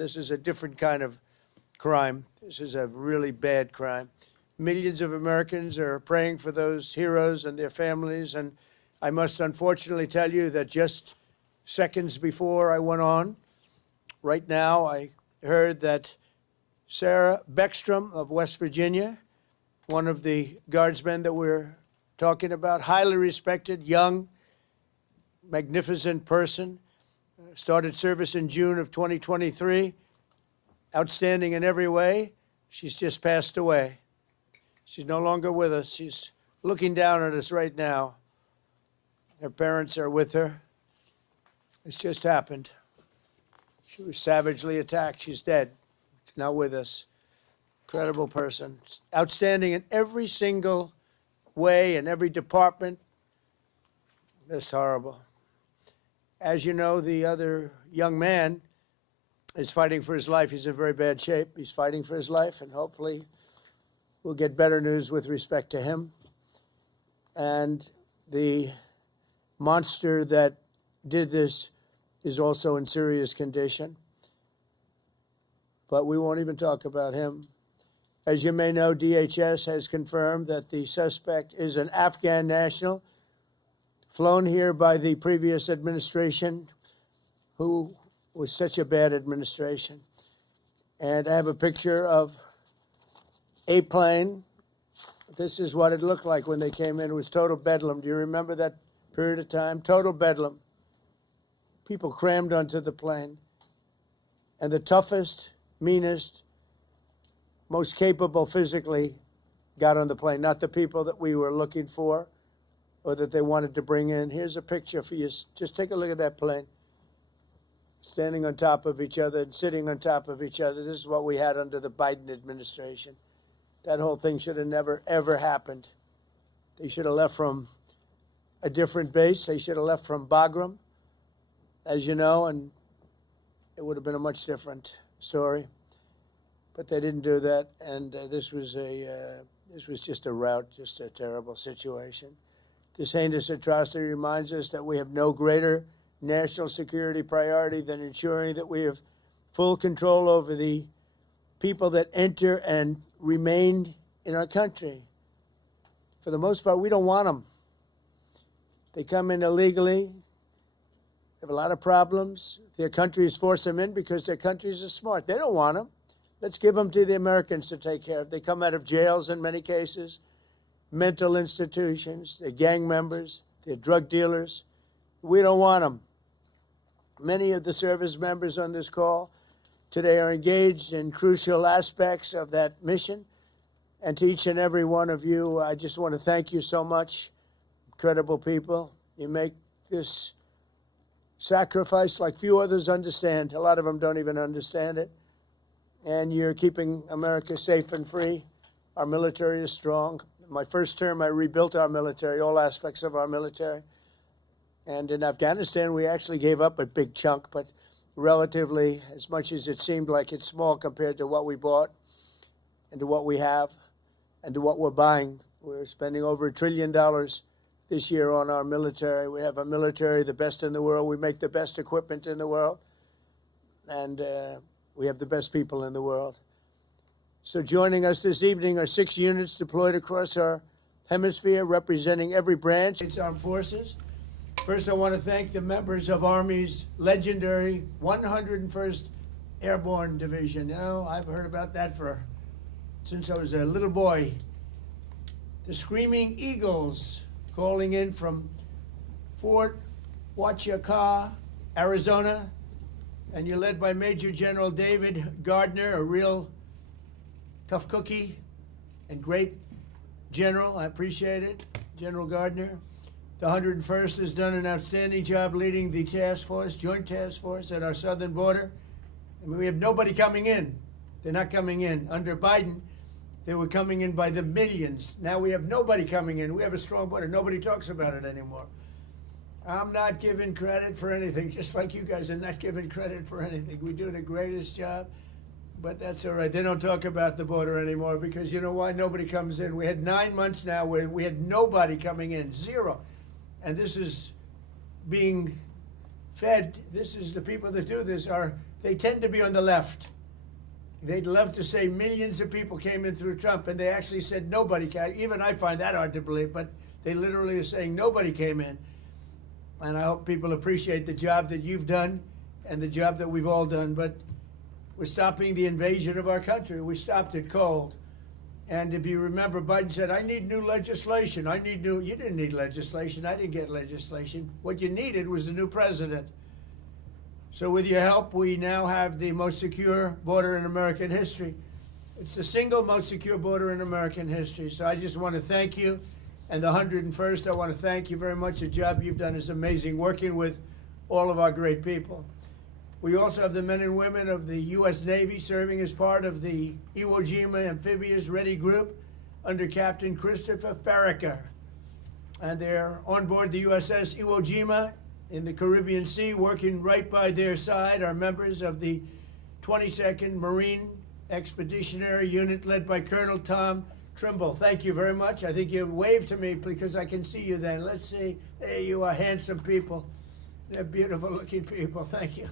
this is a different kind of crime. This is a really bad crime. Millions of Americans are praying for those heroes and their families, and I must unfortunately tell you that just seconds before I went on, right now, I heard that Sarah Beckstrom of West Virginia, one of the guardsmen that we're talking about, highly respected, young, magnificent person, started service in June of 2023, outstanding in every way. She's just passed away. She's no longer with us. She's looking down at us right now. Her parents are with her. It's just happened. She was savagely attacked. She's dead. She's not with us. Incredible person. Outstanding in every single way, in every department. Just horrible. As you know, the other young man is fighting for his life. He's in very bad shape. He's fighting for his life, and hopefully we'll get better news with respect to him. And the monster that did this is also in serious condition. But we won't even talk about him. As you may know, DHS has confirmed that the suspect is an Afghan national, flown here by the previous administration, who was such a bad administration. And I have a picture of a plane. This is what it looked like when they came in. It was total bedlam. Do you remember that period of time? Total bedlam. People crammed onto the plane. And the toughest, meanest, most capable physically got on the plane, not the people that we were looking for or that they wanted to bring in. Here's a picture for you. Just take a look at that plane. Standing on top of each other and sitting on top of each other. This is what we had under the Biden administration. That whole thing should have never, ever happened. They should have left from a different base. They should have left from Bagram, as you know, and it would have been a much different story. But they didn't do that, and this was just a rout, just a terrible situation. This heinous atrocity reminds us that we have no greater national security priority than ensuring that we have full control over the people that enter and remain in our country. For the most part, we don't want them. They come in illegally. They have a lot of problems. Their countries force them in because their countries are smart. They don't want them. Let's give them to the Americans to take care of. They come out of jails in many cases, mental institutions, they're gang members, they're drug dealers. We don't want them. Many of the service members on this call today are engaged in crucial aspects of that mission. And to each and every one of you, I just want to thank you so much. Incredible people. You make this sacrifice like few others understand. A lot of them don't even understand it. And you're keeping America safe and free. Our military is strong. My first term, I rebuilt our military, all aspects of our military. And in Afghanistan, we actually gave up a big chunk, but relatively, as much as it seemed like it's small compared to what we bought and to what we have and to what we're buying. We're spending over $1 trillion this year on our military. We have a military, the best in the world. We make the best equipment in the world. And we have the best people in the world. So joining us this evening are 6 units deployed across our hemisphere, representing every branch of the armed forces. First, I want to thank the members of Army's legendary 101st Airborne Division. You know, I've heard about that since I was a little boy. The Screaming Eagles, calling in from Fort Huachuca, Arizona. And you're led by Major General David Gardner, a real tough cookie and great general. I appreciate it, General Gardner. The 101st has done an outstanding job leading the task force, joint task force at our southern border. I mean, we have nobody coming in. They're not coming in. Under Biden, they were coming in by the millions. Now we have nobody coming in. We have a strong border. Nobody talks about it anymore. I'm not giving credit for anything, just like you guys are not giving credit for anything. We do the greatest job, but that's all right. They don't talk about the border anymore because you know why? Nobody comes in. We had 9 months now where we had nobody coming in, zero. And this is being fed. This is the people that do this are they tend to be on the left. They'd love to say millions of people came in through Trump, and they actually said nobody came. Even I find that hard to believe, but they literally are saying nobody came in. And I hope people appreciate the job that you've done and the job that we've all done. But we're stopping the invasion of our country. We stopped it cold. And if you remember, Biden said, I need new legislation. You didn't need legislation. I didn't get legislation. What you needed was a new president. So with your help, we now have the most secure border in American history. It's the single most secure border in American history. So I just want to thank you. And the 101st, I want to thank you very much. The job you've done is amazing, working with all of our great people. We also have the men and women of the U.S. Navy serving as part of the Iwo Jima Amphibious Ready Group under Captain Christopher Farraker. And they're on board the USS Iwo Jima in the Caribbean Sea. Working right by their side are members of the 22nd Marine Expeditionary Unit led by Colonel Tom Trimble. Thank you very much. I think you waved to me because I can see you then. Let's see. There you are, handsome people. They're beautiful looking people. Thank you.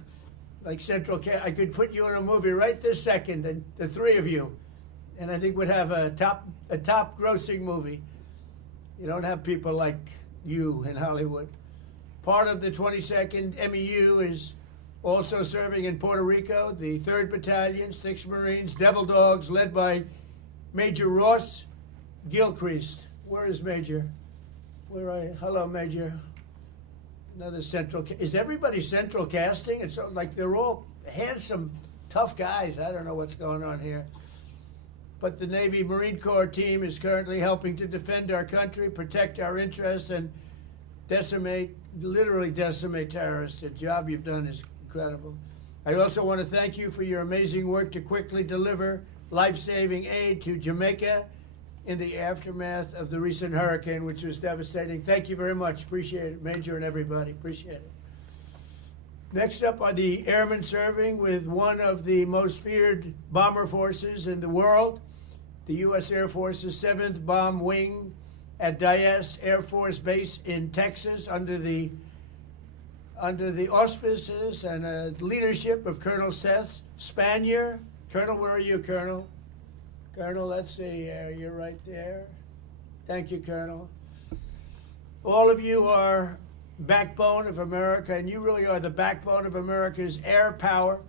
Like I could put you in a movie right this second, and the three of you, and I think we'd have a top grossing movie. You don't have people like you in Hollywood. Part of the 22nd MEU is also serving in Puerto Rico, the 3rd Battalion, 6th Marines, Devil Dogs, led by Major Ross Gilchrist. Where is Major? Where are you? Hello, Major. Another central. Is everybody central casting? It's like they're all handsome, tough guys. I don't know what's going on here. But the Navy Marine Corps team is currently helping to defend our country, protect our interests, and literally decimate terrorists. The job you've done is incredible. I also want to thank you for your amazing work to quickly deliver life-saving aid to Jamaica in the aftermath of the recent hurricane, which was devastating. Thank you very much. Appreciate it, Major and everybody. Appreciate it. Next up are the airmen serving with one of the most feared bomber forces in the world, the U.S. Air Force's 7th Bomb Wing at Dyess Air Force Base in Texas under the auspices and leadership of Colonel Seth Spanier. Colonel, where are you, Colonel? Colonel, let's see, you're right there. Thank you, Colonel. All of you are backbone of America, and you really are the backbone of America's air power.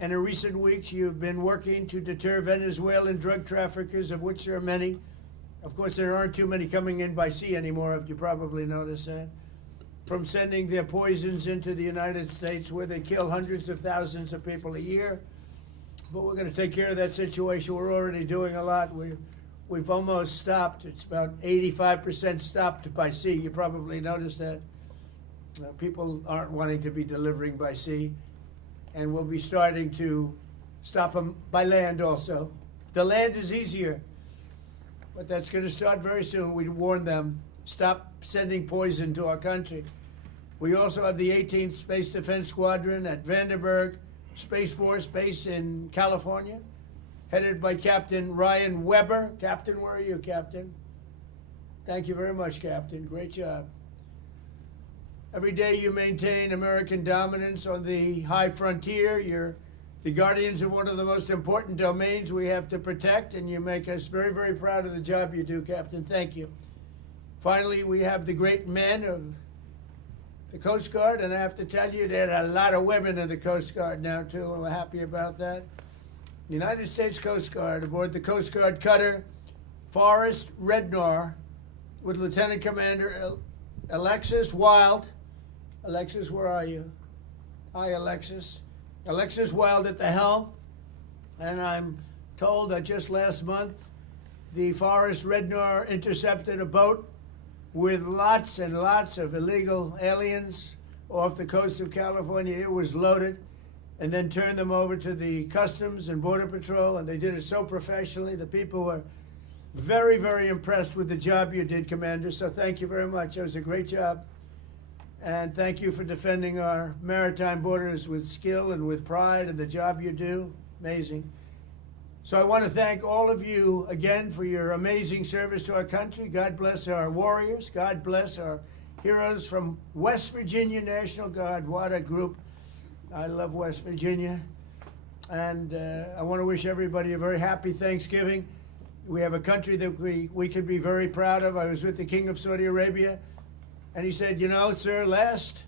And in recent weeks, you've been working to deter Venezuelan drug traffickers, of which there are many. Of course, there aren't too many coming in by sea anymore, if you probably noticed that. From sending their poisons into the United States, where they kill hundreds of thousands of people a year. But we're going to take care of that situation. We're already doing a lot. We've almost stopped. It's about 85% stopped by sea. You probably noticed that. People aren't wanting to be delivering by sea. And we'll be starting to stop them by land also. The land is easier. But that's going to start very soon. We warn them, stop sending poison to our country. We also have the 18th Space Defense Squadron at Vandenberg Space Force Base in California, headed by Captain Ryan Weber. Captain, where are you, Captain? Thank you very much, Captain. Great job. Every day you maintain American dominance on the high frontier. You're the guardians of one of the most important domains we have to protect, and you make us very, very proud of the job you do, Captain. Thank you. Finally, we have the great men of the Coast Guard, and I have to tell you, there are a lot of women in the Coast Guard now, too, and we're happy about that. The United States Coast Guard aboard the Coast Guard cutter Forrest Rednar with Lieutenant Commander Alexis Wild. Alexis, where are you? Hi, Alexis. Alexis Wild at the helm, and I'm told that just last month, the Forrest Rednar intercepted a boat with lots and lots of illegal aliens off the coast of California. It was loaded, and then turned them over to the Customs and Border Patrol, and they did it so professionally. The people were very, very impressed with the job you did, Commander, so thank you very much. It was a great job, and thank you for defending our maritime borders with skill and with pride, and the job you do, amazing. So I want to thank all of you again for your amazing service to our country. God bless our warriors. God bless our heroes from West Virginia National Guard. What a group. I love West Virginia. And I want to wish everybody a very happy Thanksgiving. We have a country that we can be very proud of. I was with the King of Saudi Arabia, and he said, you know, sir, last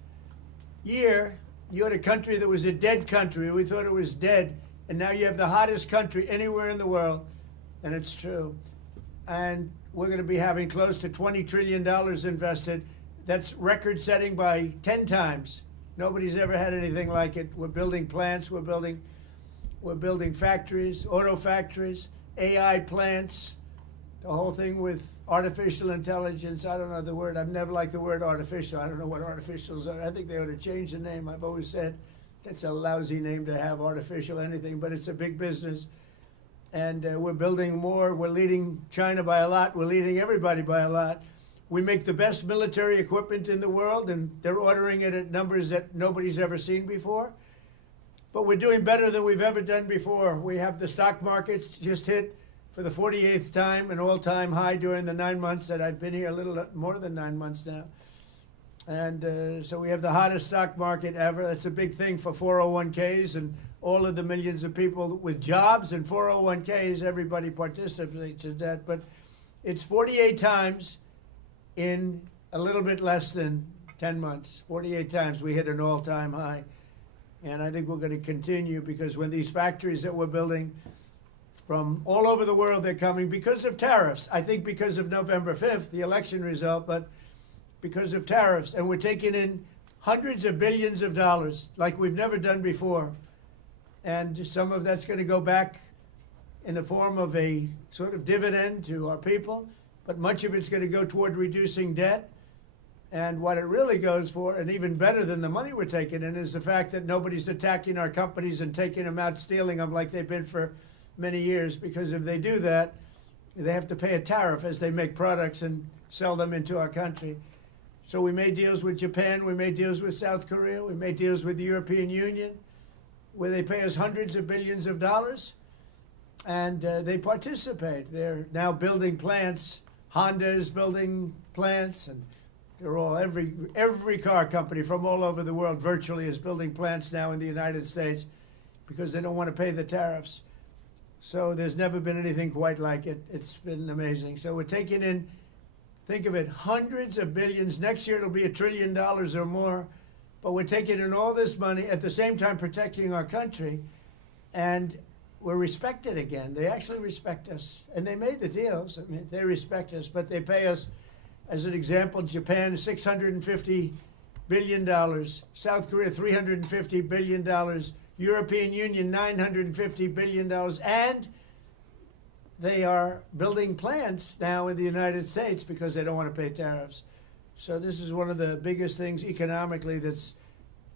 year you had a country that was a dead country. We thought it was dead, and now you have the hottest country anywhere in the world, and it's true. And we're going to be having close to $20 trillion invested. That's record-setting by 10 times. Nobody's ever had anything like it. We're building plants. We're building factories, auto factories, AI plants, the whole thing with artificial intelligence. I don't know the word. I've never liked the word artificial. I don't know what artificials are. I think they ought to change the name. I've always said that's a lousy name to have, artificial anything, but it's a big business. And we're building more. We're leading China by a lot. We're leading everybody by a lot. We make the best military equipment in the world, and they're ordering it at numbers that nobody's ever seen before. But we're doing better than we've ever done before. We have the stock markets just hit for the 48th time an all-time high during the 9 months that I've been here, a little more than 9 months now. And so we have the hottest stock market ever. That's a big thing for 401ks and all of the millions of people with jobs and 401ks. Everybody participates in that. But it's 48 times in a little bit less than 10 months. 48 times we hit an all-time high. And I think we're going to continue, because when these factories that we're building from all over the world, they're coming because of tariffs. I think because of November 5th, the election result, but because of tariffs. And we're taking in hundreds of billions of dollars like we've never done before. And some of that's going to go back in the form of a sort of dividend to our people, but much of it's going to go toward reducing debt. And what it really goes for, and even better than the money we're taking in, is the fact that nobody's attacking our companies and taking them out, stealing them like they've been for many years. Because if they do that, they have to pay a tariff as they make products and sell them into our country. So we made deals with Japan, we made deals with South Korea, we made deals with the European Union, where they pay us hundreds of billions of dollars, and they participate. They're now building plants. Honda is building plants, and they're all, every car company from all over the world virtually is building plants now in the United States because they don't want to pay the tariffs. So there's never been anything quite like it. It's been amazing. So we're taking in, think of it, hundreds of billions. Next year it'll be $1 trillion or more. But we're taking in all this money, at the same time protecting our country. And we're respected again. They actually respect us. And they made the deals. I mean, they respect us, but they pay us. As an example, Japan, $650 billion. South Korea, $350 billion. European Union, $950 billion. And they are building plants now in the United States because they don't want to pay tariffs. So this is one of the biggest things economically that's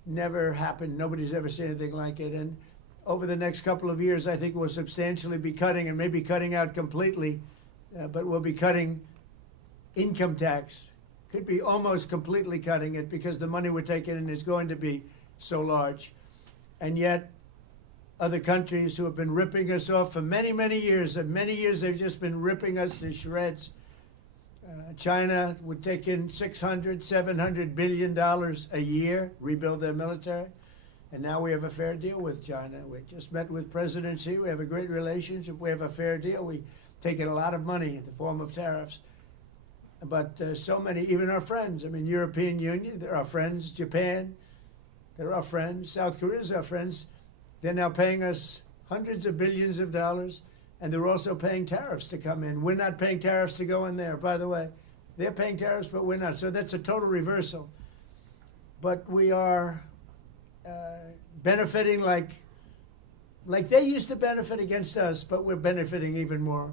never happened. Nobody's ever seen anything like it. And over the next couple of years, I think we'll substantially be cutting, and maybe cutting out completely, but we'll be cutting income tax. Could be almost completely cutting it because the money we're taking in is going to be so large. And yet, other countries who have been ripping us off for many, many years, and many years they've just been ripping us to shreds. China would take in $600, $700 billion a year, rebuild their military. And now we have a fair deal with China. We just met with President Xi. We have a great relationship. We have a fair deal. We take in a lot of money in the form of tariffs. But so many, even our friends, I mean, European Union, they're our friends. Japan, they're our friends. South Korea is our friends. They're now paying us hundreds of billions of dollars, and they're also paying tariffs to come in. We're not paying tariffs to go in there, by the way. They're paying tariffs, but we're not. So that's a total reversal. But we are benefiting like they used to benefit against us, but we're benefiting even more.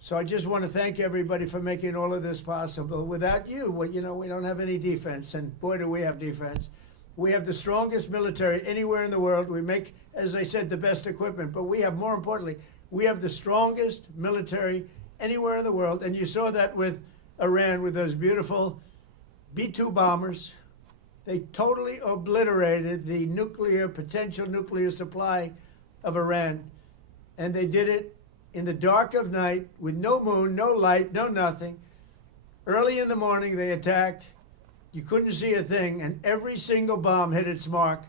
So I just want to thank everybody for making all of this possible. Without you, well, you know, we don't have any defense, and boy, do we have defense. We have the strongest military anywhere in the world. We make, as I said, the best equipment, but we have, more importantly, we have the strongest military anywhere in the world, and you saw that with Iran, with those beautiful B-2 bombers. They totally obliterated the potential nuclear supply of Iran, and they did it in the dark of night with no moon, no light, no nothing. Early in the morning, they attacked. You couldn't see a thing, and every single bomb hit its mark.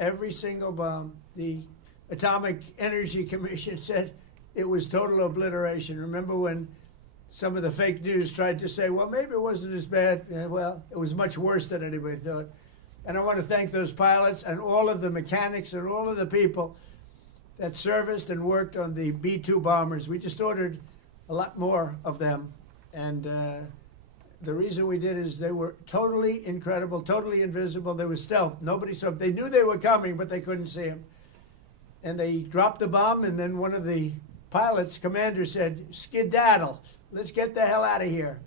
Every single bomb. The Atomic Energy Commission said it was total obliteration. Remember when some of the fake news tried to say, well, maybe it wasn't as bad. Well, it was much worse than anybody thought. And I want to thank those pilots and all of the mechanics and all of the people that serviced and worked on the B-2 bombers. We just ordered a lot more of them. And the reason we did is they were totally incredible, totally invisible. They were stealth. Nobody saw them. They knew they were coming, but they couldn't see them. And they dropped the bomb, and then one of the pilots, commander, said, skedaddle. Let's get the hell out of here.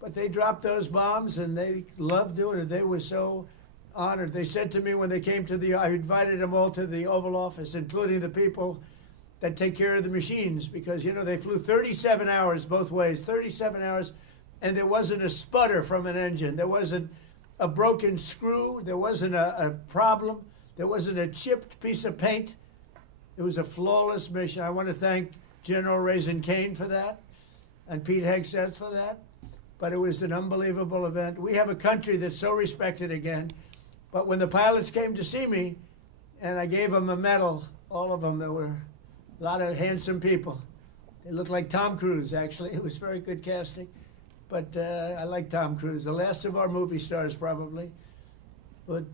But they dropped those bombs, and they loved doing it. They were so honored. They said to me when they came to I invited them all to the Oval Office, including the people that take care of the machines, because, they flew 37 hours both ways, 37 hours, and there wasn't a sputter from an engine. There wasn't a broken screw. There wasn't a problem. There wasn't a chipped piece of paint. It was a flawless mission. I want to thank General Raisin Kane for that and Pete Hegseth for that. But it was an unbelievable event. We have a country that's so respected again. But when the pilots came to see me, and I gave them a medal, all of them, there were a lot of handsome people. They looked like Tom Cruise, actually. It was very good casting. But I like Tom Cruise, the last of our movie stars, probably. But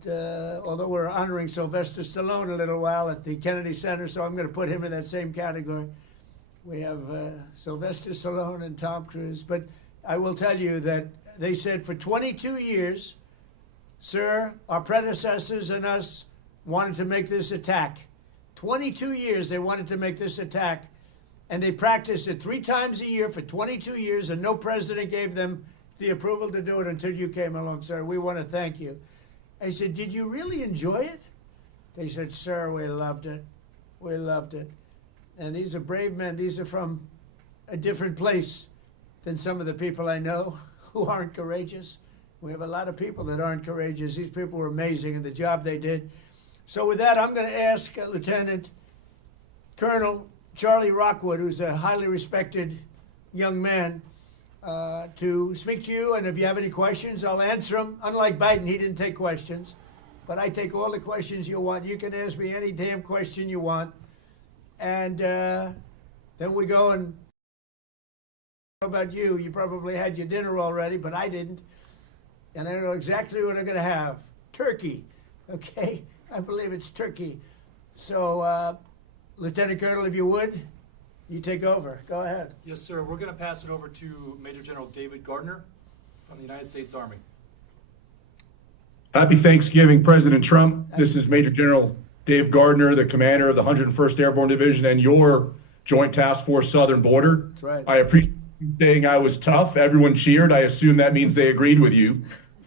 although we're honoring Sylvester Stallone a little while at the Kennedy Center, so I'm going to put him in that same category. We have Sylvester Stallone and Tom Cruise. But I will tell you that they said for 22 years, sir, our predecessors and us wanted to make this attack. 22 years they wanted to make this attack. And they practiced it 3 times a year for 22 years, and no president gave them the approval to do it until you came along, sir. We want to thank you. I said, did you really enjoy it? They said, sir, we loved it. We loved it. And these are brave men. These are from a different place than some of the people I know who aren't courageous. We have a lot of people that aren't courageous. These people were amazing in the job they did. So with that, I'm going to ask Lieutenant Colonel Charlie Rockwood, who's a highly respected young man, to speak to you. And if you have any questions, I'll answer them. Unlike Biden, he didn't take questions. But I take all the questions you want. You can ask me any damn question you want. And then we go and about you. You probably had your dinner already, but I didn't. And I know exactly what I'm going to have. Turkey. Okay? I believe it's turkey. So, Lieutenant Colonel, if you would, you take over. Go ahead. Yes, sir. We're going to pass it over to Major General David Gardner from the United States Army. Happy Thanksgiving, President Trump. This is Major General Dave Gardner, the commander of the 101st Airborne Division and your Joint Task Force Southern Border. That's right. I appreciate you saying I was tough. Everyone cheered. I assume that means they agreed with you.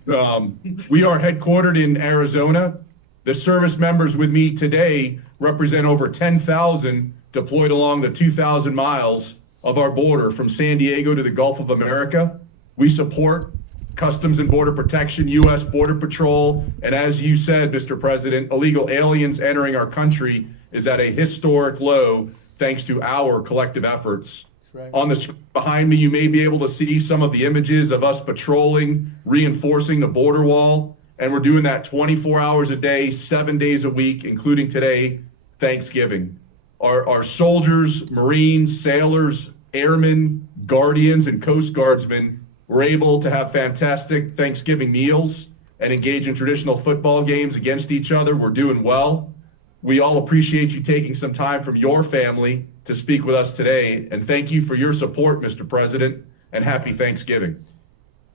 We are headquartered in Arizona. The service members with me today represent over 10,000 deployed along the 2,000 miles of our border from San Diego to the Gulf of America. We support Customs and Border Protection, U.S. Border Patrol, and as you said, Mr. President, illegal aliens entering our country is at a historic low thanks to our collective efforts. Right. On the screen behind me, you may be able to see some of the images of us patrolling, reinforcing the border wall, and we're doing that 24 hours a day, 7 days a week, including today, Thanksgiving. Our soldiers, Marines, sailors, airmen, guardians, and Coast Guardsmen were able to have fantastic Thanksgiving meals and engage in traditional football games against each other. We're doing well. We all appreciate you taking some time from your family to speak with us today, and thank you for your support, Mr. President, and happy Thanksgiving.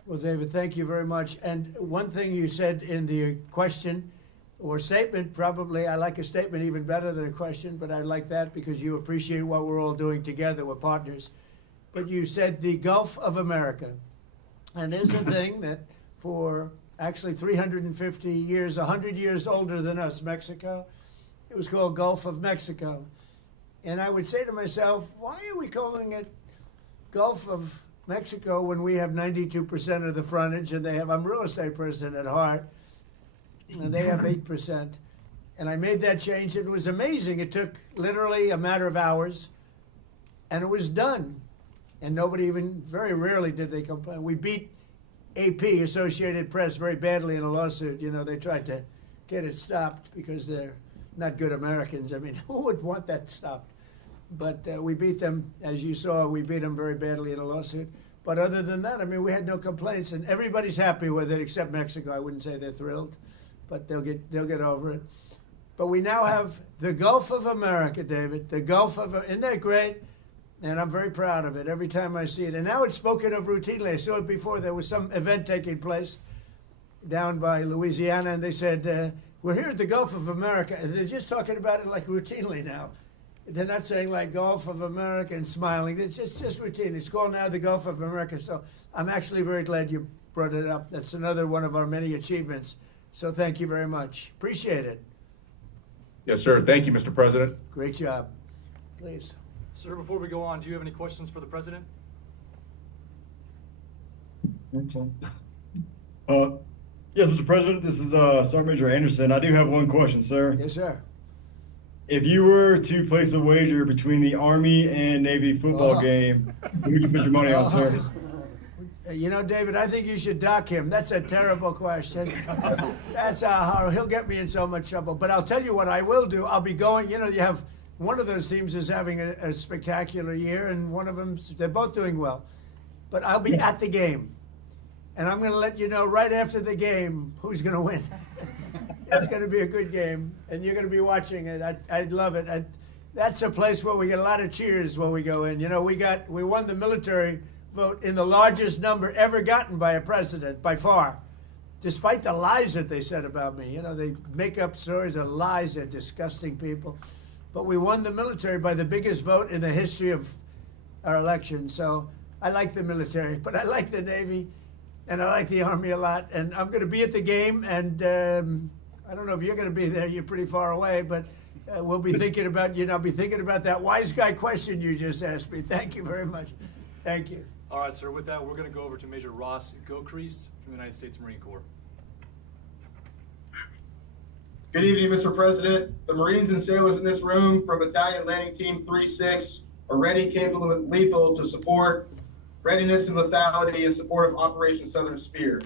Well, David, thank you very much. And one thing you said in the question or statement, probably, I like a statement even better than a question, but I like that because you appreciate what we're all doing together. We're partners. But you said the Gulf of America. And there's a thing that for actually 350 years, 100 years older than us, Mexico, it was called Gulf of Mexico. And I would say to myself, why are we calling it Gulf of Mexico when we have 92% of the frontage and they have, I'm a real estate person at heart, and they have 8%. And I made that change. It was amazing. It took literally a matter of hours, and it was done. And nobody even, very rarely did they complain. We beat AP, Associated Press, very badly in a lawsuit. You know, they tried to get it stopped because they're not good Americans. I mean, who would want that stopped? But we beat them, as you saw. We beat them very badly in a lawsuit. But other than that, I mean, we had no complaints, and everybody's happy with it except Mexico. I wouldn't say they're thrilled, but they'll get over it. But we now have the Gulf of America, David. The Gulf of, isn't that great? And I'm very proud of it every time I see it. And now it's spoken of routinely. I saw it before. There was some event taking place down by Louisiana, and they said, we're here at the Gulf of America. And they're just talking about it like routinely now. They're not saying like Gulf of America and smiling. It's just routine. It's called now the Gulf of America. So I'm actually very glad you brought it up. That's another one of our many achievements. So thank you very much. Appreciate it. Yes, sir. Thank you, Mr. President. Great job. Please. Sir, before we go on, do you have any questions for the president? Yes, Mr. President, this is Sergeant Major Anderson. I do have one question, sir. Yes, sir. If you were to place a wager between the Army and Navy football game, who would you put your money on, sir? You know, David, I think you should dock him. That's a terrible question. That's how he'll get me in so much trouble. But I'll tell you what I will do. I'll be going, you know, you have one of those teams is having a spectacular year, and one of them, they're both doing well. But I'll be at the game, and I'm going to let you know right after the game who's going to win. It's going to be a good game, and you're going to be watching it. I'd love it. That's a place where we get a lot of cheers when we go in. You know, we won the military vote in the largest number ever gotten by a president, by far, despite the lies that they said about me. You know, they make up stories of lies. They're disgusting people. But we won the military by the biggest vote in the history of our election. So I like the military, but I like the Navy, and I like the Army a lot. And I'm going to be at the game, and I don't know if you're going to be there. You're pretty far away, but we'll be thinking about, I'll be thinking about that wise guy question you just asked me. Thank you very much. Thank you. All right, sir. With that, we're going to go over to Major Ross Gilchrist from the United States Marine Corps. Good evening, Mr. President. The Marines and sailors in this room from Battalion Landing Team 3-6 are ready, capable, and lethal to support readiness and lethality in support of Operation Southern Spear.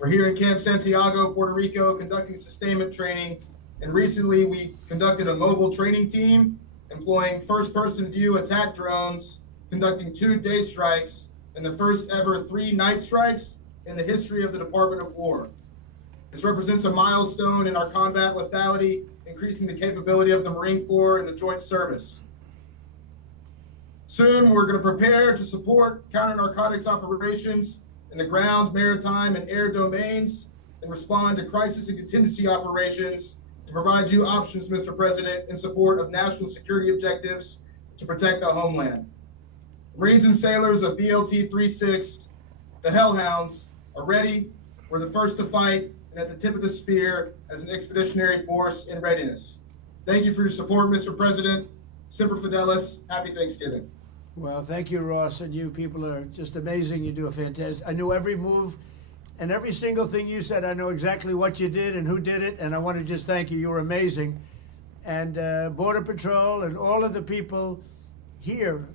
We're here in Camp Santiago, Puerto Rico, conducting sustainment training, and recently we conducted a mobile training team employing first-person view attack drones, conducting 2 day strikes and the first ever 3 night strikes in the history of the Department of War. This represents a milestone in our combat lethality, increasing the capability of the Marine Corps and the Joint Service. Soon, we're going to prepare to support counter-narcotics operations in the ground, maritime, and air domains, and respond to crisis and contingency operations to provide you options, Mr. President, in support of national security objectives to protect our homeland. Marines and sailors of BLT 36, the Hellhounds, are ready. We're the first to fight and at the tip of the spear as an expeditionary force in readiness. Thank you for your support, Mr. President. Semper Fidelis. Happy Thanksgiving. Well, thank you, Ross, and you people are just amazing. You do a fantastic. I knew every move and every single thing you said. I know exactly what you did and who did it, and I want to just thank you. You were amazing. And Border Patrol and all of the people here,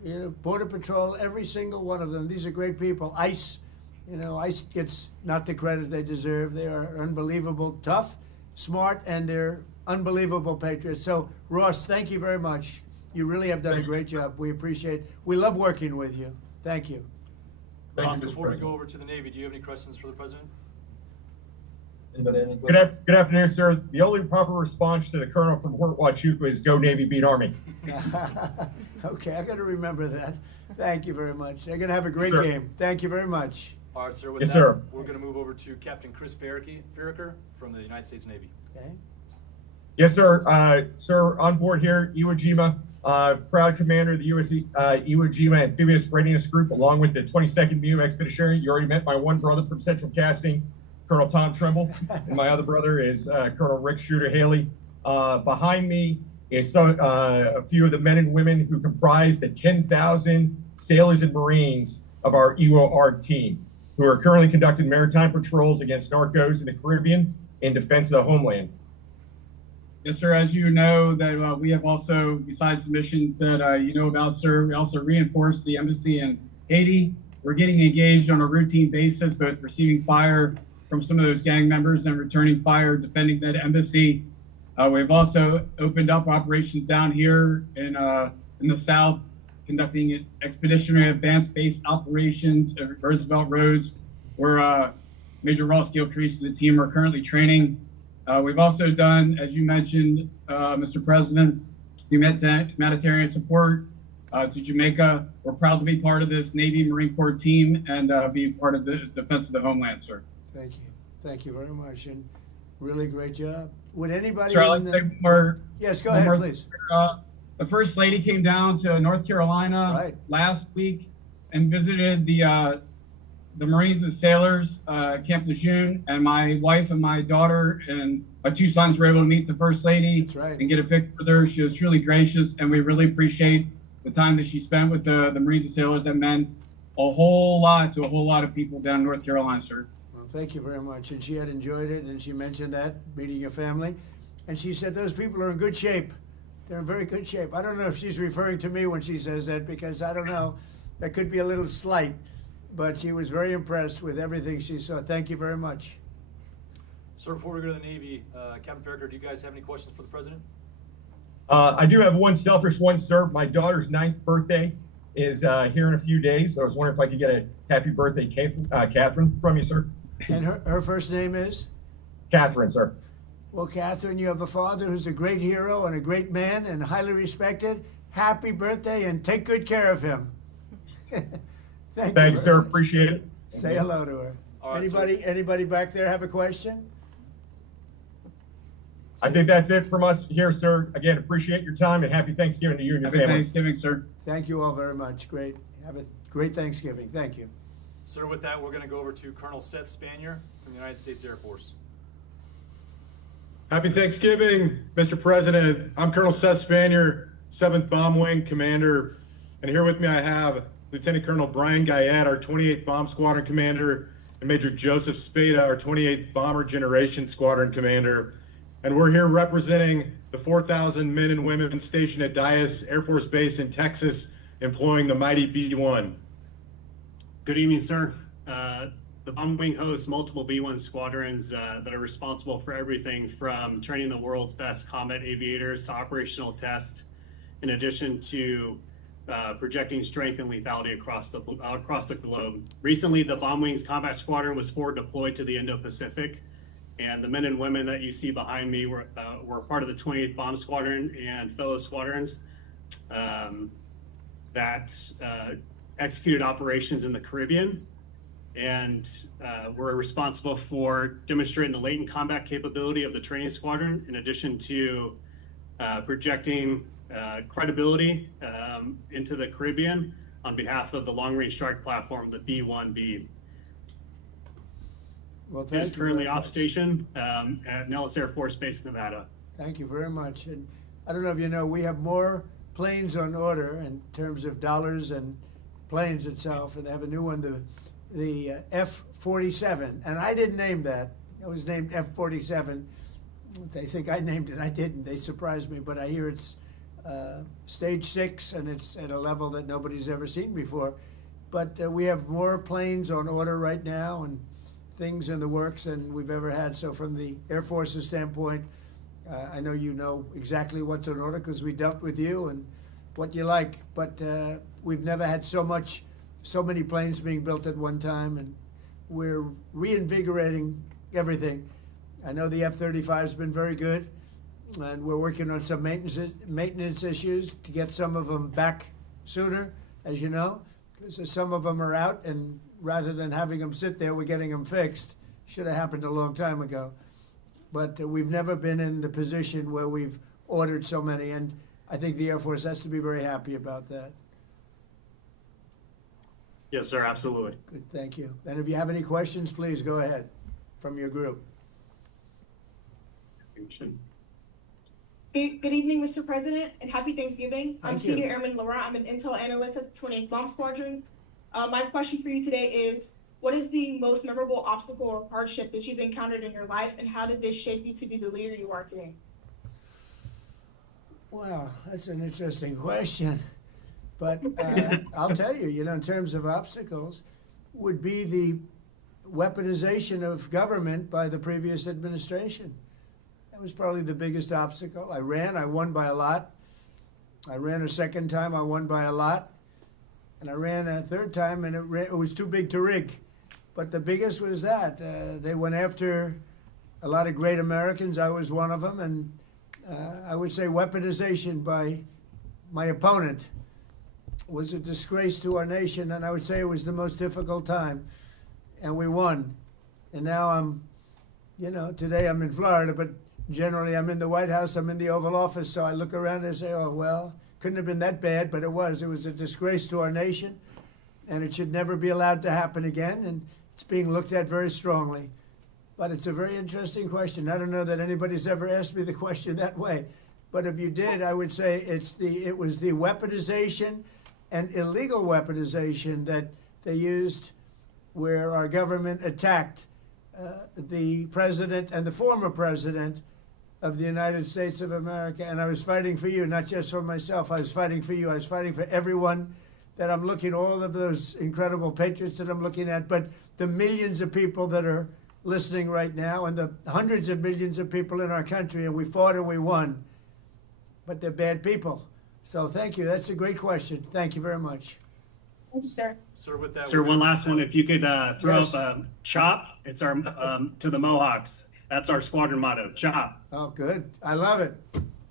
Border Patrol, every single one of them. These are great people. ICE. ICE gets not the credit they deserve. They are unbelievable, tough, smart, and they're unbelievable patriots. So, Ross, thank you very much. You really have done a great job. We appreciate it. We love working with you. Thank you. Thank Ross, you, Mr. before we President. go over to the Navy, do you have any questions for the President? Anybody have any questions? Good afternoon, sir. The only proper response to the Colonel from Fort Huachuca is "Go Navy, beat Army." Okay, I got to remember that. Thank you very much. They're going to have a great Sir. game. Thank you very much. All right, sir. With Yes, that, sir. we're going to move over to Captain Chris Farraker from the United States Navy. Okay. Yes, sir. Sir, on board here, Iwo Jima, proud commander of the U.S. Iwo Jima Amphibious Readiness Group, along with the 22nd MEU Expeditionary. You already met my one brother from Central Casting, Colonel Tom Trimble, and my other brother is Colonel Rick Shooter Haley. Behind me is a few of the men and women who comprise the 10,000 sailors and Marines of our Iwo ARG team, who are currently conducting maritime patrols against narcos in the Caribbean in defense of the homeland. Yes, sir. As you know, that we have also, besides the missions that you know about, sir, we also reinforce the embassy in Haiti. We're getting engaged on a routine basis, both receiving fire from some of those gang members and returning fire, defending that embassy. We've also opened up operations down here in the south, conducting expeditionary advanced base operations at Roosevelt Roads, where Major Ross-Gil Crease and the team are currently training. We've also done, as you mentioned, Mr. President, humanitarian support to Jamaica. We're proud to be part of this Navy Marine Corps team and be part of the defense of the homeland, sir. Thank you. Thank you very much. And really great job. Would anybody? Sir, I'd like to say more. Yes, go ahead, please. The First Lady came down to North Carolina last week and visited the Marines and Sailors Camp Lejeune, and my wife and my daughter and my two sons were able to meet the First Lady. That's right. And get a picture with her. She was truly gracious, and we really appreciate the time that she spent with the Marines and Sailors. That meant a whole lot to a whole lot of people down in North Carolina, sir. Well, thank you very much. And she had enjoyed it, and she mentioned that, meeting your family. And she said those people are in good shape. They're in very good shape. I don't know if she's referring to me when she says that, because I don't know. That could be a little slight. But she was very impressed with everything she saw. Thank you very much. Sir, before we go to the Navy, Captain Farragut, do you guys have any questions for the President? I do have one selfish one, sir. My daughter's 9th birthday is here in a few days. I was wondering if I could get a happy birthday, Catherine, from you, sir. And her first name is? Catherine, sir. Well, Catherine, you have a father who's a great hero and a great man and highly respected. Happy birthday, and take good care of him. Thanks, sir. Appreciate it. Say hello to her. All right, Anybody back there have a question? I think that's it from us here, sir. Again, appreciate your time and happy Thanksgiving to you and your Happy family. Thanksgiving, sir. Thank you all very much. Great. Have a great Thanksgiving. Thank you. Sir, with that, we're going to go over to Colonel Seth Spanier from the United States Air Force. Happy Thanksgiving, Mr. President. I'm Colonel Seth Spanier, 7th Bomb Wing Commander, and here with me I have Lieutenant Colonel Brian Guyette, our 28th Bomb Squadron Commander, and Major Joseph Spada, our 28th Bomber Generation Squadron Commander. And we're here representing the 4,000 men and women stationed at Dyess Air Force Base in Texas, employing the mighty B-1. Good evening, sir. The Bomb Wing hosts multiple B-1 squadrons that are responsible for everything from training the world's best combat aviators to operational tests, in addition to projecting strength and lethality across the globe. Recently, the Bomb Wings Combat Squadron was forward deployed to the Indo-Pacific, and the men and women that you see behind me were part of the 28th Bomb Squadron and fellow squadrons that executed operations in the Caribbean, and were responsible for demonstrating the latent combat capability of the training squadron, in addition to projecting credibility into the Caribbean on behalf of the long-range strike platform, the B-1B. Well, It is thank you currently very off much. station at Nellis Air Force Base, Nevada. Thank you very much. And I don't know if you know, we have more planes on order in terms of dollars and planes itself, and they have a new one, the F-47, and I didn't name that. It was named F-47. They think I named it. I didn't. They surprised me, but I hear it's stage 6, and it's at a level that nobody's ever seen before. But we have more planes on order right now and things in the works than we've ever had. So from the Air Force's standpoint, I know you know exactly what's on order because we dealt with you and what you like. But we've never had so many planes being built at one time, and we're reinvigorating everything. I know the F-35 has been very good, and we're working on some maintenance issues to get some of them back sooner, as you know, because some of them are out, and rather than having them sit there, we're getting them fixed. Should have happened a long time ago. But we've never been in the position where we've ordered so many, and I think the Air Force has to be very happy about that. Yes, sir, absolutely. Good, thank you. And if you have any questions, please go ahead from your group. Good evening, Mr. President, and happy Thanksgiving. I'm Thank you. Senior Airman Laurent. I'm an intel analyst at the 28th Bomb Squadron. My question for you today is, what is the most memorable obstacle or hardship that you've encountered in your life, and how did this shape you to be the leader you are today? Well, that's an interesting question. But I'll tell you, in terms of obstacles, would be the weaponization of government by the previous administration. That was probably the biggest obstacle. I won by a lot. I ran a second time, I won by a lot. And I ran a third time, and it was too big to rig. But the biggest was that. They went after a lot of great Americans. I was one of them. And I would say weaponization by my opponent was a disgrace to our nation. And I would say it was the most difficult time. And we won. And now today I'm in Florida, but generally I'm in the White House, I'm in the Oval Office. So I look around and say, oh, well, couldn't have been that bad, but it was. It was a disgrace to our nation. And it should never be allowed to happen again. And it's being looked at very strongly. But it's a very interesting question. I don't know that anybody's ever asked me the question that way. But if you did, I would say it was the weaponization and illegal weaponization that they used where our government attacked the president and the former president of the United States of America. And I was fighting for you, not just for myself. I was fighting for you. I was fighting for everyone that I'm looking, all of those incredible patriots that I'm looking at, but the millions of people that are listening right now and the hundreds of millions of people in our country, and we fought and we won, but they're bad people. So thank you. That's a great question. Thank you very much. Thank you, sir. Sir, with that, Sir, one last one. If you could throw Yes. up CHOP, it's our to the Mohawks. That's our squadron motto, CHOP. Oh, good. I love it.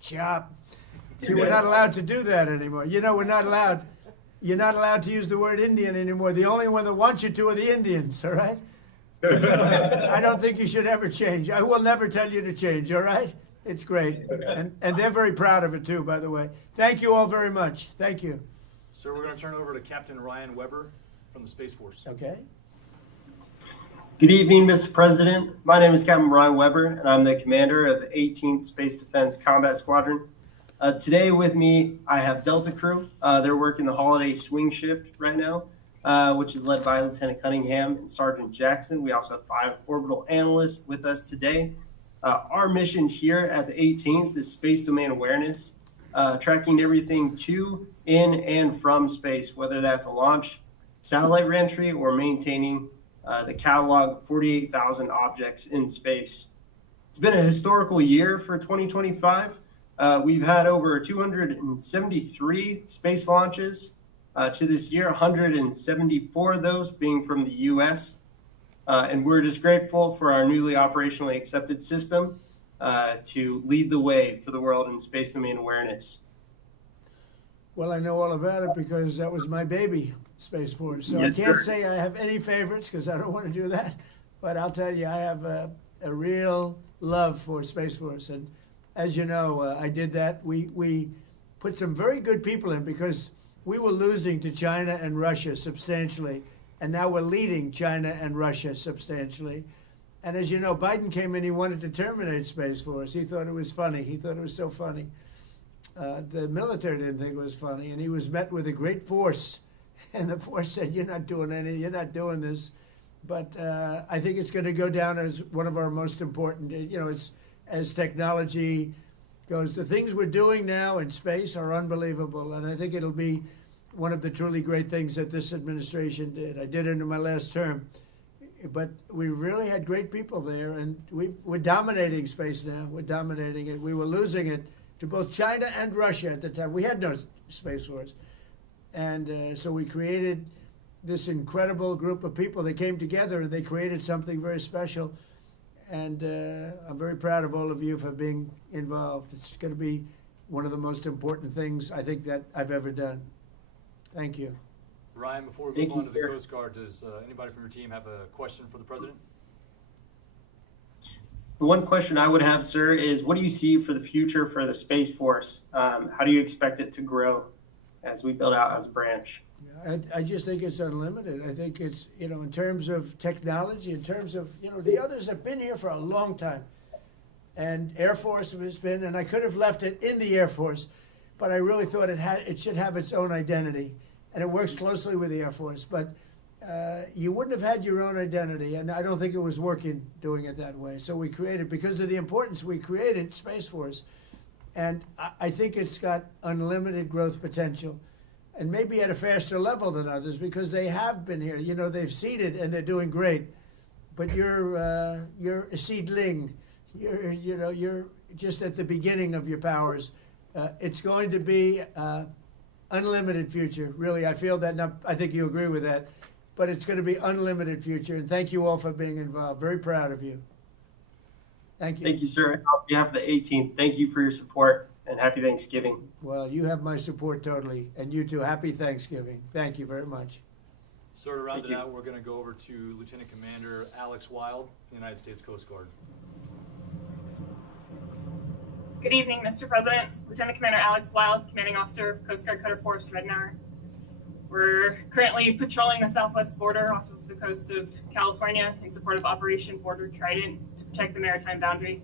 Chop. See, we're not allowed to do that anymore. You know, we're not allowed. You're not allowed to use the word Indian anymore. The only one that wants you to are the Indians, all right? I don't think you should ever change. I will never tell you to change, all right? It's great. And they're very proud of it, too, by the way. Thank you all very much. Thank you. Sir, we're going to turn it over to Captain Ryan Weber from the Space Force. Okay. Good evening, Mr. President. My name is Captain Ryan Weber, and I'm the commander of the 18th Space Defense Combat Squadron. Today with me, I have Delta Crew. They're working the holiday swing shift right now, which is led by Lieutenant Cunningham and Sergeant Jackson. We also have 5 orbital analysts with us today. Our mission here at the 18th is space domain awareness, tracking everything to, in, and from space, whether that's a launch, satellite reentry, or maintaining the catalog of 48,000 objects in space. It's been a historical year for 2025. We've had over 273 space launches to this year, 174 of those being from the U.S. And we're just grateful for our newly operationally accepted system to lead the way for the world in space domain awareness. Well, I know all about it because that was my baby, Space Force. So I can't say I have any favorites because I don't want to do that. But I'll tell you, I have a real love for Space Force. And as you know, I did that. We put some very good people in because we were losing to China and Russia substantially. And now we're leading China and Russia substantially. And as you know, Biden came in, he wanted to terminate Space Force. He thought it was funny. He thought it was so funny. The military didn't think it was funny. And he was met with a great force. And the force said, you're not doing this. But I think it's going to go down as one of our most important, as technology goes. The things we're doing now in space are unbelievable. And I think it'll be one of the truly great things that this administration did. I did it in my last term. But we really had great people there. And we're dominating space now. We're dominating it. We were losing it to both China and Russia at the time. We had no Space Force. And so we created this incredible group of people. They came together and they created something very special. And I'm very proud of all of you for being involved. It's going to be one of the most important things I think that I've ever done. Thank you. Ryan, before we move on to the Coast Guard, does anybody from your team have a question for the President? The one question I would have, sir, is what do you see for the future for the Space Force? How do you expect it to grow as we build out as a branch? I just think it's unlimited. I think it's, in terms of technology, in terms of, the others have been here for a long time. And Air Force has been, and I could have left it in the Air Force, but I really thought it should have its own identity. And it works closely with the Air Force. But you wouldn't have had your own identity, and I don't think it was working doing it that way. So we created, because of the importance, we created Space Force. And I think it's got unlimited growth potential, and maybe at a faster level than others because they have been here. They've seeded and they're doing great. But you're a seedling. You're just at the beginning of your powers. It's going to be unlimited future. Really, I feel that. And I think you agree with that. But it's going to be unlimited future. And thank you all for being involved. Very proud of you. Thank you. Thank you, sir. On behalf of the 18th, thank you for your support and happy Thanksgiving. Well, you have my support totally. And you too. Happy Thanksgiving. Thank you very much. So to round Thank it you. out, we're going to go over to Lieutenant Commander Alex Wild, United States Coast Guard. Good evening, Mr. President. Lieutenant Commander Alex Wild, Commanding Officer of Coast Guard Cutter Force Red Nar. We're currently patrolling the southwest border off of the coast of California in support of Operation Border Trident to protect the maritime boundary.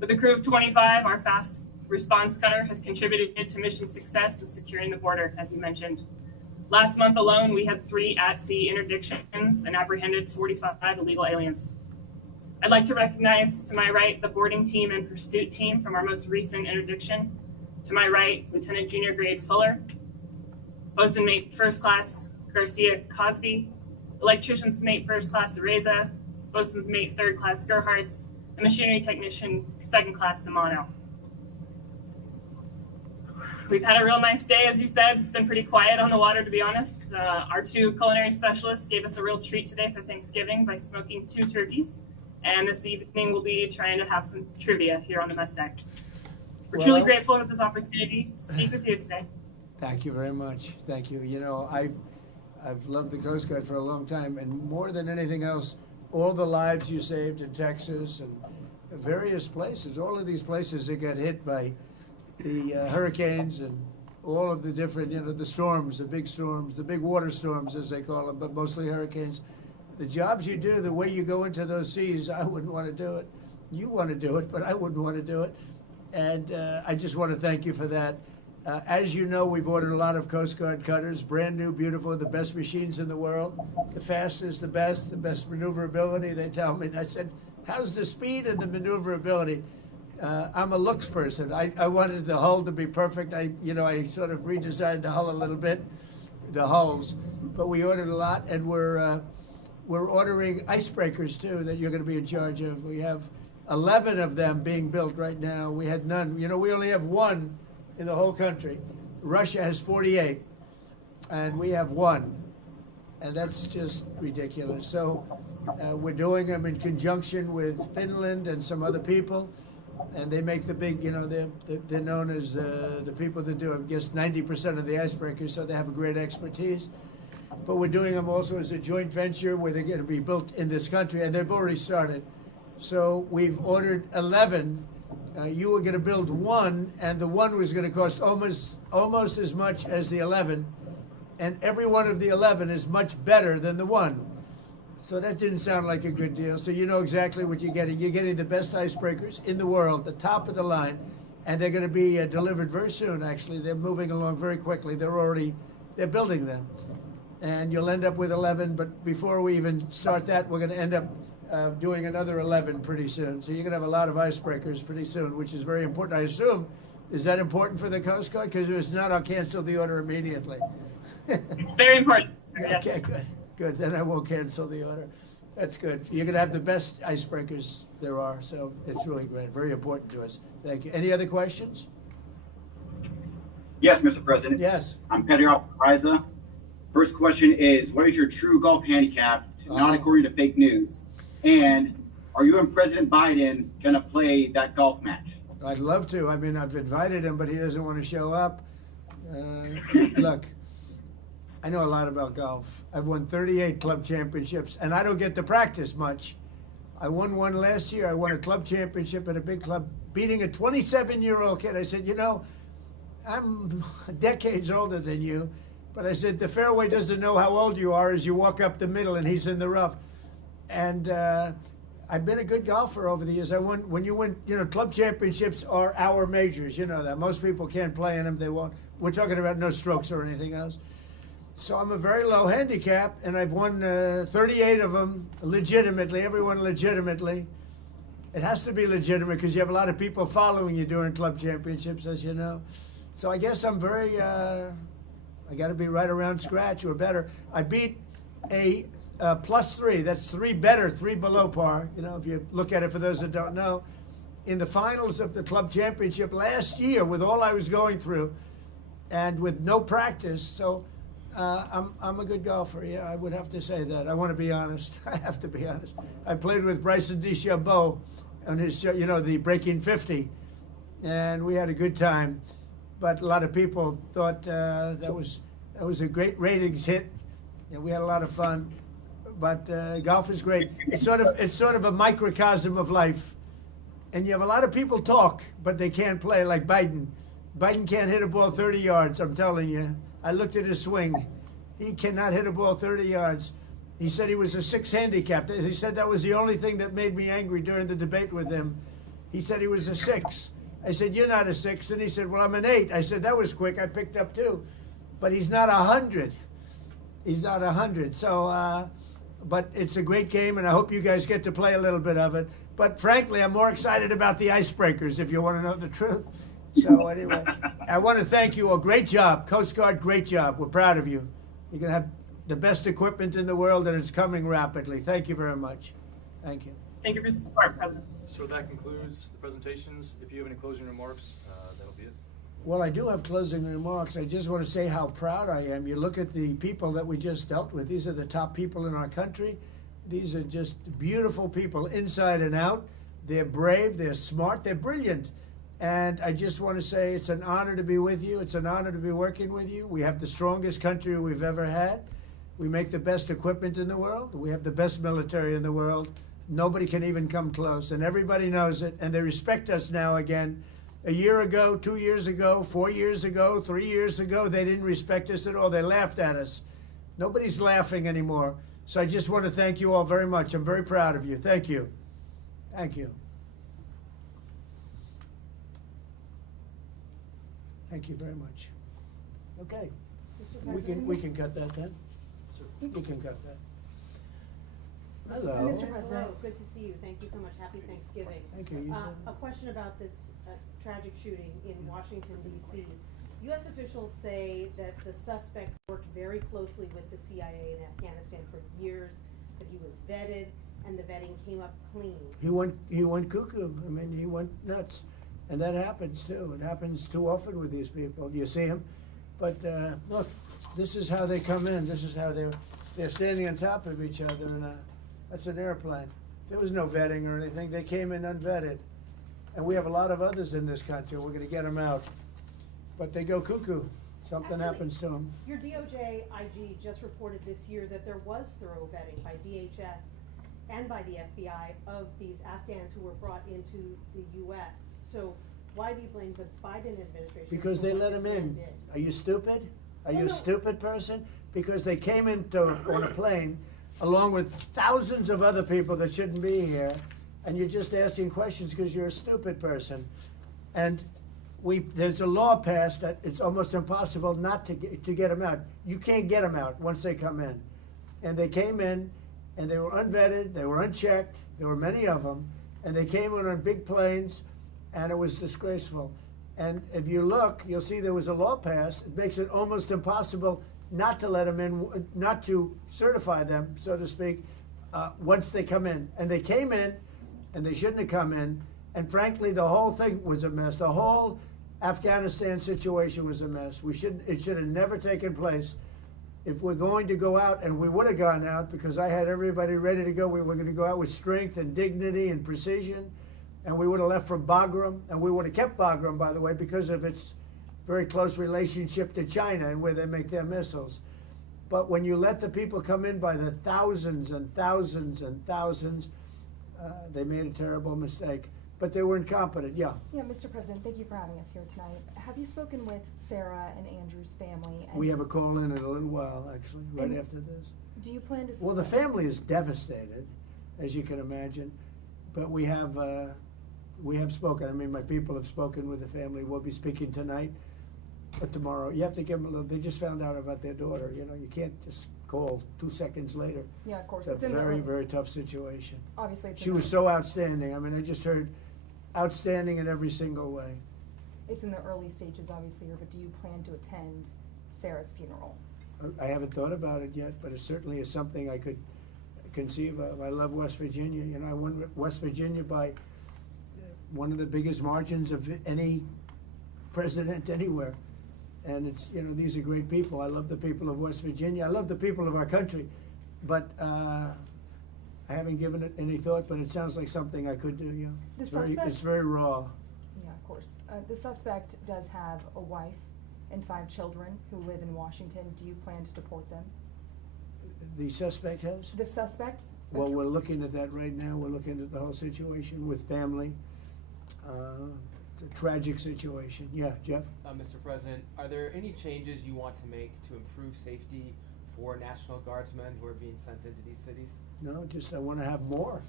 With a crew of 25, our fast response cutter has contributed to mission success in securing the border, as you mentioned. Last month alone, we had 3 at-sea interdictions and apprehended 45 illegal aliens. I'd like to recognize to my right the boarding team and pursuit team from our most recent interdiction. To my right, Lieutenant Junior Grade Fuller, Bosun Mate First Class Garcia Cosby, Electrician's Mate First Class Areza, Bosun's Mate Third Class Gerhards, and Machinery Technician Second Class Simano. We've had a real nice day, as you said. It's been pretty quiet on the water, to be honest. Our 2 culinary specialists gave us a real treat today for Thanksgiving by smoking 2 turkeys. And this evening we'll be trying to have some trivia here on the mess deck. We're truly grateful for this opportunity to speak with you today. Thank you very much. Thank you. You know, I've loved the Coast Guard for a long time, and more than anything else, all the lives you saved in Texas and various places, all of these places that got hit by the hurricanes and all of the different, you know, the storms, the big water storms, as they call them, but mostly hurricanes. The jobs you do, the way you go into those seas, I wouldn't want to do it. You want to do it, but I wouldn't want to do it. And I just want to thank you for that. As you know, we've ordered a lot of Coast Guard cutters, brand new, beautiful, the best machines in the world, the fastest, the best maneuverability. They tell me. I said, how's the speed and the maneuverability? I'm a looks person. I wanted the hull to be perfect. I sort of redesigned the hull a little bit, the hulls, but we ordered a lot, and we're ordering icebreakers too that you're going to be in charge of. We have 11 of them being built right now. We had none. You know, we only have 1 in the whole country. Russia has 48, and we have 1, and that's just ridiculous. So we're doing them in conjunction with Finland and some other people, and they make the big, you know, they're known as the people that do, I guess, 90% of the icebreakers, so they have a great expertise. But we're doing them also as a joint venture where they're going to be built in this country, and they've already started. So we've ordered 11. You were going to build 1, and the 1 was going to cost almost as much as the 11, and every one of the 11 is much better than the 1. So that didn't sound like a good deal. So you know exactly what you're getting. You're getting the best icebreakers in the world, the top of the line, and they're going to be delivered very soon, actually. They're moving along very quickly. They're building them. And you'll end up with 11, but before we even start that, we're going to end up doing another 11 pretty soon. So you're going to have a lot of icebreakers pretty soon, which is very important. I assume, is that important for the Coast Guard? Because if it's not, I'll cancel the order immediately. It's very important. Yes. Okay, good. Then I won't cancel the order. That's good. You're going to have the best icebreakers there are, so it's really great. Very important to us. Thank you. Any other questions? Yes, Mr. President. Yes. I'm Petty Officer Riza. First question is, what is your true golf handicap, not according to fake news? And are you and President Biden going to play that golf match? I'd love to. I mean, I've invited him, but he doesn't want to show up. Look, I know a lot about golf. I've won 38 club championships, and I don't get to practice much. I won one last year. I won a club championship at a big club, beating a 27-year-old kid. I said, you know, I'm decades older than you. But I said, the fairway doesn't know how old you are as you walk up the middle and he's in the rough. And I've been a good golfer over the years. When you win, you know, club championships are our majors. You know that. Most people can't play in them. They won't. We're talking about no strokes or anything else. So I'm a very low handicap, and I've won 38 of them legitimately, everyone legitimately. It has to be legitimate because you have a lot of people following you during club championships, as you know. So I guess I'm very... I got to be right around scratch or better. I beat a +3. That's 3 better, 3 below par. You know, if you look at it for those that don't know, in the finals of the club championship last year with all I was going through and with no practice. So I'm a good golfer. Yeah, I would have to say that. I want to be honest. I have to be honest. I played with Bryson DeChambeau on his show, you know, the Breaking 50, and we had a good time. But a lot of people thought that was a great ratings hit, and we had a lot of fun. But golf is great. It's sort of a microcosm of life, and you have a lot of people talk, but they can't play. Like Biden. Biden can't hit a ball 30 yards. I'm telling you. I looked at his swing. He cannot hit a ball 30 yards. He said he was a 6 handicap. He said that was the only thing that made me angry during the debate with him. He said he was a 6. I said, you're not a 6. And he said, well, I'm an 8. I said, that was quick. I picked up 2. But he's not 100. He's not 100. So, but it's a great game, and I hope you guys get to play a little bit of it. But frankly, I'm more excited about the icebreakers, if you want to know the truth. So anyway, I want to thank you all. Great job. Coast Guard, great job. We're proud of you. You're going to have the best equipment in the world, and it's coming rapidly. Thank you very much. Thank you. Thank you for your support, President. So that concludes the presentations. If you have any closing remarks, that'll be it. Well, I do have closing remarks. I just want to say how proud I am. You look at the people that we just dealt with. These are the top people in our country. These are just beautiful people inside and out. They're brave, they're smart, they're brilliant. And I just want to say it's an honor to be with you. It's an honor to be working with you. We have the strongest country we've ever had. We make the best equipment in the world. We have the best military in the world. Nobody can even come close, and everybody knows it, and they respect us now again. A year ago, 2 years ago, 4 years ago, 3 years ago, they didn't respect us at all. They laughed at us. Nobody's laughing anymore. So I just want to thank you all very much. I'm very proud of you. Thank you. Thank you. Thank you very much. Okay. We can cut that then. We can cut that. Hello. Mr. President, good to see you. Thank you so much. Happy Thanksgiving. Thank you. A question about this tragic shooting in Washington, D.C. U.S. officials say that the suspect worked very closely with the CIA in Afghanistan for years, that he was vetted, and the vetting came up clean. He went cuckoo. I mean, he went nuts. And that happens too. It happens too often with these people. You see them, but look, this is how they come in. This is how they're standing on top of each other, and that's an airplane. There was no vetting or anything. They came in unvetted, and we have a lot of others in this country. We're going to get them out, but they go cuckoo. Something happens to them. Your DOJ IG just reported this year that there was thorough vetting by DHS and by the FBI of these Afghans who were brought into the U.S. So why do you blame the Biden administration? Because they let them in. Are you stupid? Are you a stupid person? Because they came on a plane along with thousands of other people that shouldn't be here, and you're just asking questions because you're a stupid person. And there's a law passed that it's almost impossible not to get them out. You can't get them out once they come in. And they came in, and they were unvetted, they were unchecked, there were many of them, and they came in on big planes, and it was disgraceful. And if you look, you'll see there was a law passed. It makes it almost impossible not to let them in, not to certify them, so to speak, once they come in. And they came in, and they shouldn't have come in. And frankly, the whole thing was a mess. The whole Afghanistan situation was a mess. It should have never taken place. If we're going to go out, and we would have gone out because I had everybody ready to go, we were going to go out with strength and dignity and precision. And we would have left from Bagram, and we would have kept Bagram, by the way, because of its very close relationship to China and where they make their missiles. But when you let the people come in by the thousands and thousands and thousands, they made a terrible mistake. But they were incompetent, yeah. Yeah, Mr. President, thank you for having us here tonight. Have you spoken with Sarah and Andrew's family? We have a call in a little while, actually, right after this. Do you plan to... Well, the family is devastated, as you can imagine. But we have spoken. I mean, my people have spoken with the family. We'll be speaking tonight, tomorrow. You have to give them a little. They just found out about their daughter. You know, you can't just call 2 seconds later. Yeah, of course. It's a very, very tough situation. Obviously, she was so outstanding. I mean, I just heard outstanding in every single way. It's in the early stages, obviously, but do you plan to attend Sarah's funeral? I haven't thought about it yet, but it certainly is something I could conceive of. I love West Virginia. You know, I won West Virginia by one of the biggest margins of any president anywhere. And it's, you know, these are great people. I love the people of West Virginia. I love the people of our country. But I haven't given it any thought, but it sounds like something I could do, you know. It's very raw. Yeah, of course. The suspect does have a wife and 5 children who live in Washington. Do you plan to deport them? The suspect has? The suspect? Well, we're looking at that right now. We're looking at the whole situation with family. It's a tragic situation. Yeah, Jeff? Mr. President, are there any changes you want to make to improve safety for National Guardsmen who are being sent into these cities? No, just I want to have more.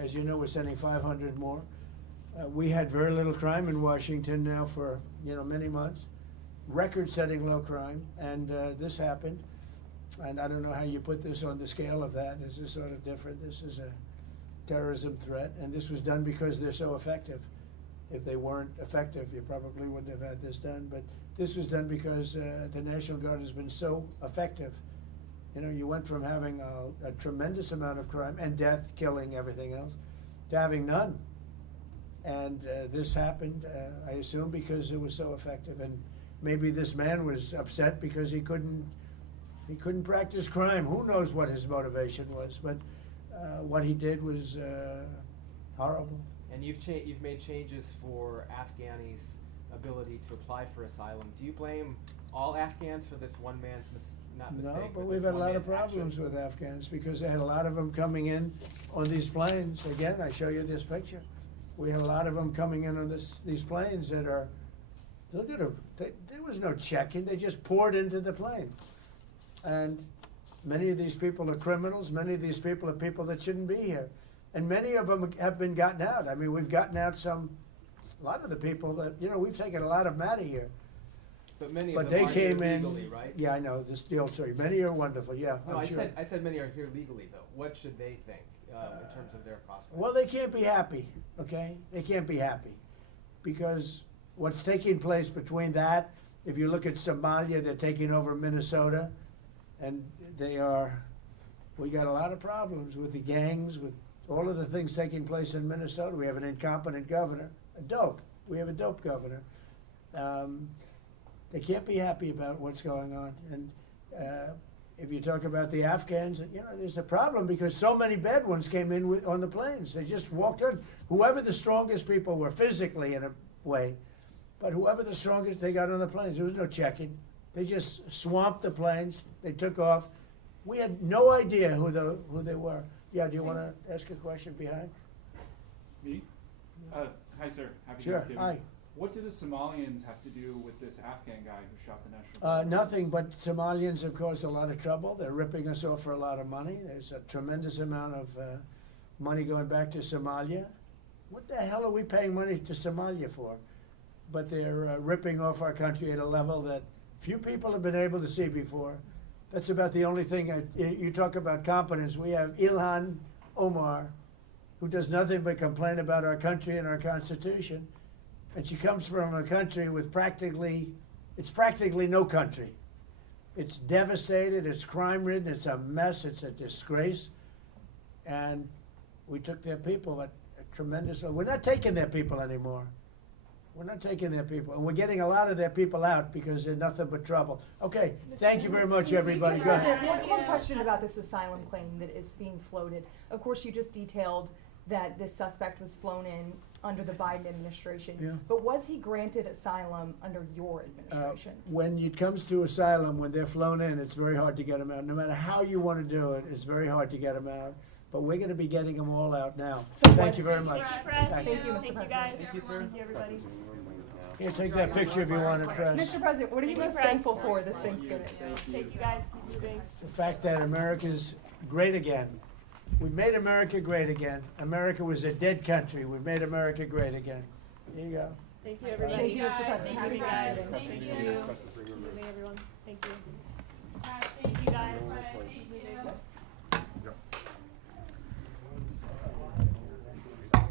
As you know, we're sending 500 more. We had very little crime in Washington now for, you know, many months. Record-setting low crime, and this happened. And I don't know how you put this on the scale of that. This is sort of different. This is a terrorism threat, and this was done because they're so effective. If they weren't effective, you probably wouldn't have had this done. But this was done because the National Guard has been so effective. You know, you went from having a tremendous amount of crime and death, killing, everything else, to having none. And this happened, I assume, because it was so effective. And maybe this man was upset because he couldn't practice crime. Who knows what his motivation was? But what he did was horrible. And you've made changes for Afghani's ability to apply for asylum. Do you blame all Afghans for this one man's mistake? No, but we've had a lot of problems with Afghans because they had a lot of them coming in on these planes. Again, I show you this picture. We had a lot of them coming in on these planes that are, look at them. There was no checking. They just poured into the plane. And many of these people are criminals. Many of these people are people that shouldn't be here. And many of them have been gotten out. I mean, we've gotten out a lot of the people that, you know, we've taken a lot of them out of here. But many But of them they are came here in. legally, right? Yeah, I know. This deal, sorry. Many are wonderful. Yeah, No, I'm sure. I said many are here legally, though. What should they think in terms of their prospects? Well, they can't be happy, okay? They can't be happy. Because what's taking place between that, if you look at Somalia, they're taking over Minnesota, and we got a lot of problems with the gangs, with all of the things taking place in Minnesota. We have an incompetent governor, we have a dope governor. They can't be happy about what's going on. And if you talk about the Afghans, you know, there's a problem because so many bad ones came in on the planes. They just walked in. Whoever the strongest people were physically in a way, but whoever the strongest, they got on the planes. There was no checking. They just swamped the planes. They took off. We had no idea who they were. Yeah, do you want to ask a question behind? Me? Hi, sir. Happy Sure. Thanksgiving. Hi. What do the Somalians have to do with this Afghan guy who shot the National Guard? Nothing, but Somalians have caused a lot of trouble. They're ripping us off for a lot of money. There's a tremendous amount of money going back to Somalia. What the hell are we paying money to Somalia for? But they're ripping off our country at a level that few people have been able to see before. That's about the only thing. You talk about competence. We have Ilhan Omar, who does nothing but complain about our country and our Constitution. And she comes from a country with practically no country. It's devastated, it's crime-ridden, it's a mess, it's a disgrace. And we took their people at a tremendous, we're not taking their people anymore. We're not taking their people. And we're getting a lot of their people out because they're nothing but trouble. Okay, thank you very much, everybody. Go ahead. One question about this asylum claim that is being floated. Of course, you just detailed that this suspect was flown in under the Biden administration. Yeah. But was he granted asylum under your administration? When it comes to asylum, when they're flown in, it's very hard to get them out. No matter how you want to do it, it's very hard to get them out. But we're going to be getting them all out now. Thank you very much. Thank you, Mr. President. Thank you, sir. Thank you, everybody. Here, take that picture if you want it, Press. Mr. President, what are you most thankful for this Thanksgiving? Thank you, guys. Keep moving. The fact that America's great again. We've made America great again. America was a dead country. We've made America great again. Here you go. Thank you, everybody. Thank you, Mr. President. Thank you, guys. Thank you. Thank you. Keep moving, everyone. Thank you. Thank you, guys. Keep moving.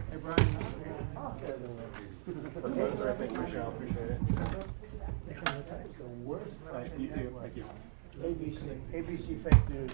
Hey, Brian. Thank you, Michelle. Appreciate it. The worst. You too. Thank you. ABC fake news.